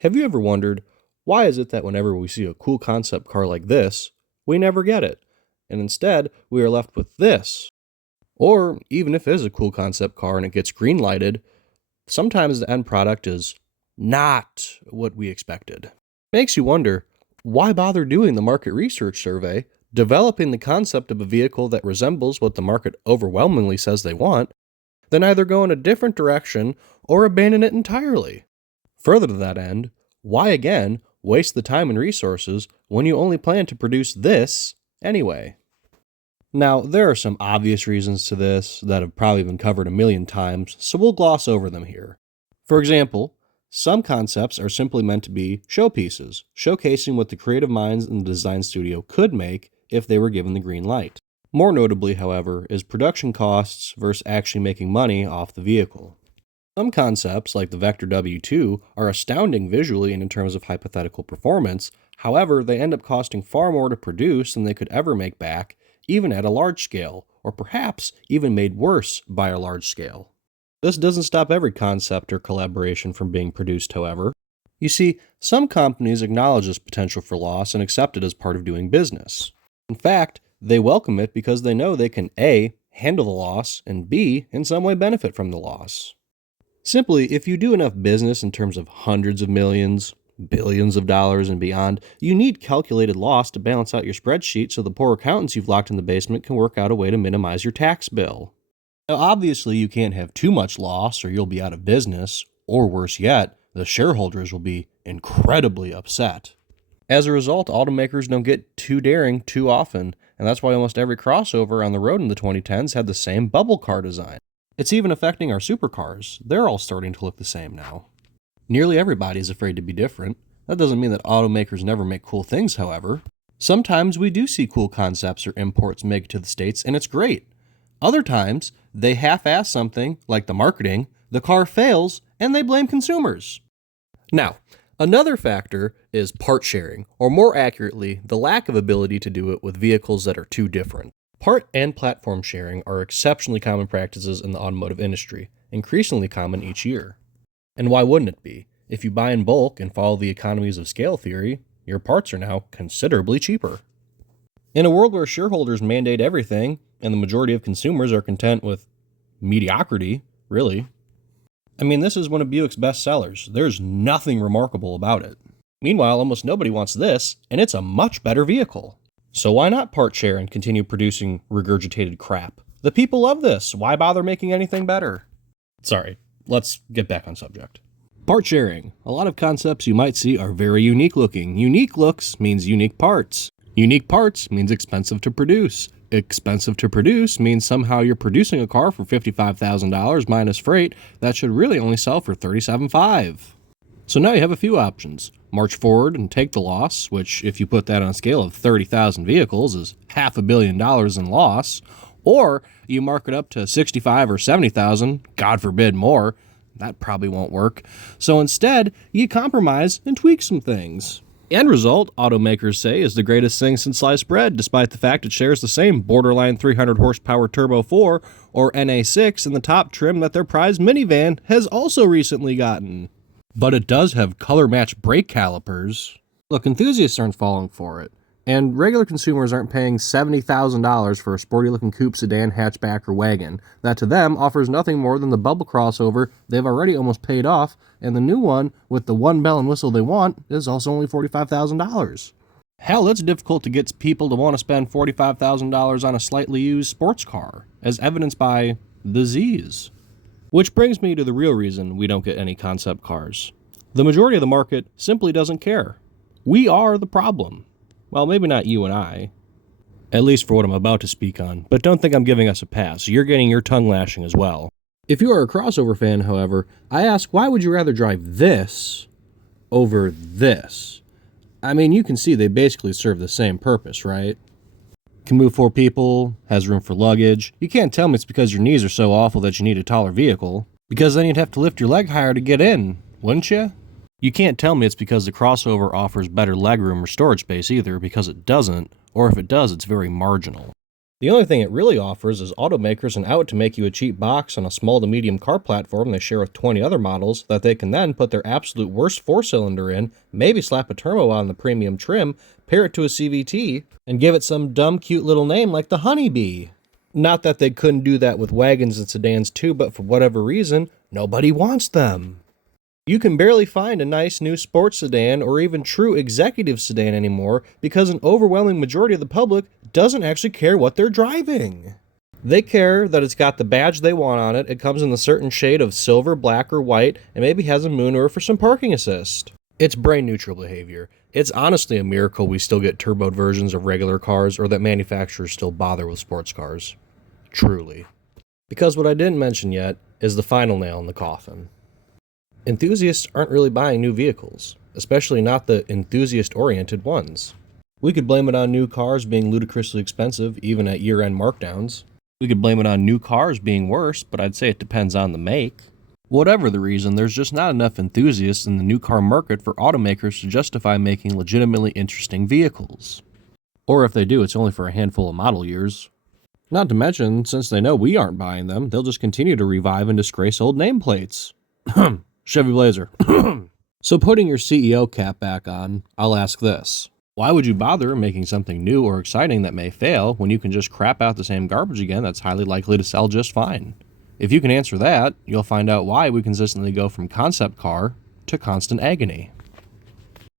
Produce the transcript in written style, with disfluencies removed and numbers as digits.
Have you ever wondered, why is it that whenever we see a cool concept car like this, we never get it, and instead we are left with this? Or even if it is a cool concept car and it gets green lighted, sometimes the end product is not what we expected. Makes you wonder, why bother doing the market research survey, developing the concept of a vehicle that resembles what the market overwhelmingly says they want, then either go in a different direction or abandon it entirely? Further to that end, why again waste the time and resources when you only plan to produce this anyway? Now, there are some obvious reasons to this that have probably been covered a million times, so we'll gloss over them here. For example, some concepts are simply meant to be showpieces, showcasing what the creative minds in the design studio could make if they were given the green light. More notably, however, is production costs versus actually making money off the vehicle. Some concepts, like the Vector W2, are astounding visually and in terms of hypothetical performance. However, they end up costing far more to produce than they could ever make back, even at a large scale, or perhaps even made worse by a large scale. This doesn't stop every concept or collaboration from being produced, however. You see, some companies acknowledge this potential for loss and accept it as part of doing business. In fact, they welcome it because they know they can A, handle the loss, and B, in some way benefit from the loss. Simply, if you do enough business in terms of hundreds of millions, billions of dollars and beyond, you need calculated loss to balance out your spreadsheet so the poor accountants you've locked in the basement can work out a way to minimize your tax bill. Now, obviously, you can't have too much loss or you'll be out of business, or worse yet, the shareholders will be incredibly upset. As a result, automakers don't get too daring too often, and that's why almost every crossover on the road in the 2010s had the same bubble car design. It's even affecting our supercars. They're all starting to look the same now. Nearly everybody is afraid to be different. That doesn't mean that automakers never make cool things, however. Sometimes we do see cool concepts or imports make it to the States, and it's great. Other times, they half-ass something, like the marketing, the car fails, and they blame consumers. Now, another factor is part sharing, or more accurately, the lack of ability to do it with vehicles that are too different. Part and platform sharing are exceptionally common practices in the automotive industry, increasingly common each year. And why wouldn't it be? If you buy in bulk and follow the economies of scale theory, your parts are now considerably cheaper. In a world where shareholders mandate everything, and the majority of consumers are content with mediocrity, really. I mean, this is one of Buick's best sellers. There's nothing remarkable about it. Meanwhile, almost nobody wants this, and it's a much better vehicle. So why not part share and continue producing regurgitated crap? The people love this. Why bother making anything better? Sorry, let's get back on subject. Part sharing. A lot of concepts you might see are very unique looking. Unique looks means unique parts. Unique parts means expensive to produce. Expensive to produce means somehow you're producing a car for $55,000 minus freight that should really only sell for $37,500. So now you have a few options. March forward and take the loss, which if you put that on a scale of 30,000 vehicles is $500 million in loss, or you mark it up to 65 or 70,000, God forbid more. That probably won't work. So instead, you compromise and tweak some things. The end result, automakers say, is the greatest thing since sliced bread, despite the fact it shares the same borderline 300 horsepower Turbo 4 or NA6 in the top trim that their prized minivan has also recently gotten. But it does have color-matched brake calipers. Look, enthusiasts aren't falling for it, and regular consumers aren't paying $70,000 for a sporty-looking coupe, sedan, hatchback, or wagon that to them offers nothing more than the bubble crossover they've already almost paid off, and the new one with the one bell and whistle they want is also only $45,000. Hell, it's difficult to get people to want to spend $45,000 on a slightly used sports car, as evidenced by the Z's. Which brings me to the real reason we don't get any concept cars. The majority of the market simply doesn't care. We are the problem. Well, maybe not you and I. At least for what I'm about to speak on, but don't think I'm giving us a pass. You're getting your tongue lashing as well. If you are a crossover fan, however, I ask, why would you rather drive this over this? I mean, you can see they basically serve the same purpose, right? Can move 4 people, has room for luggage. You can't tell me it's because your knees are so awful that you need a taller vehicle, because then you'd have to lift your leg higher to get in, wouldn't you? You can't tell me it's because the crossover offers better legroom or storage space either, because it doesn't, or if it does, it's very marginal. The only thing it really offers is automakers an out to make you a cheap box on a small to medium car platform they share with 20 other models that they can then put their absolute worst 4-cylinder in, maybe slap a turbo on the premium trim, pair it to a CVT, and give it some dumb cute little name like the Honeybee. Not that they couldn't do that with wagons and sedans too, but for whatever reason, nobody wants them. You can barely find a nice new sports sedan or even true executive sedan anymore because an overwhelming majority of the public doesn't actually care what they're driving. They care that it's got the badge they want on it, it comes in a certain shade of silver, black, or white, and maybe has a moonroof or some parking assist. It's brain neutral behavior. It's honestly a miracle we still get turboed versions of regular cars or that manufacturers still bother with sports cars. Truly. Because what I didn't mention yet is the final nail in the coffin. Enthusiasts aren't really buying new vehicles, especially not the enthusiast-oriented ones. We could blame it on new cars being ludicrously expensive, even at year-end markdowns. We could blame it on new cars being worse, but I'd say it depends on the make. Whatever the reason, there's just not enough enthusiasts in the new car market for automakers to justify making legitimately interesting vehicles. Or if they do, it's only for a handful of model years. Not to mention, since they know we aren't buying them, they'll just continue to revive and disgrace old nameplates. Chevy Blazer. So putting your CEO cap back on, I'll ask this. Why would you bother making something new or exciting that may fail when you can just crap out the same garbage again that's highly likely to sell just fine? If you can answer that, you'll find out why we consistently go from concept car to constant agony.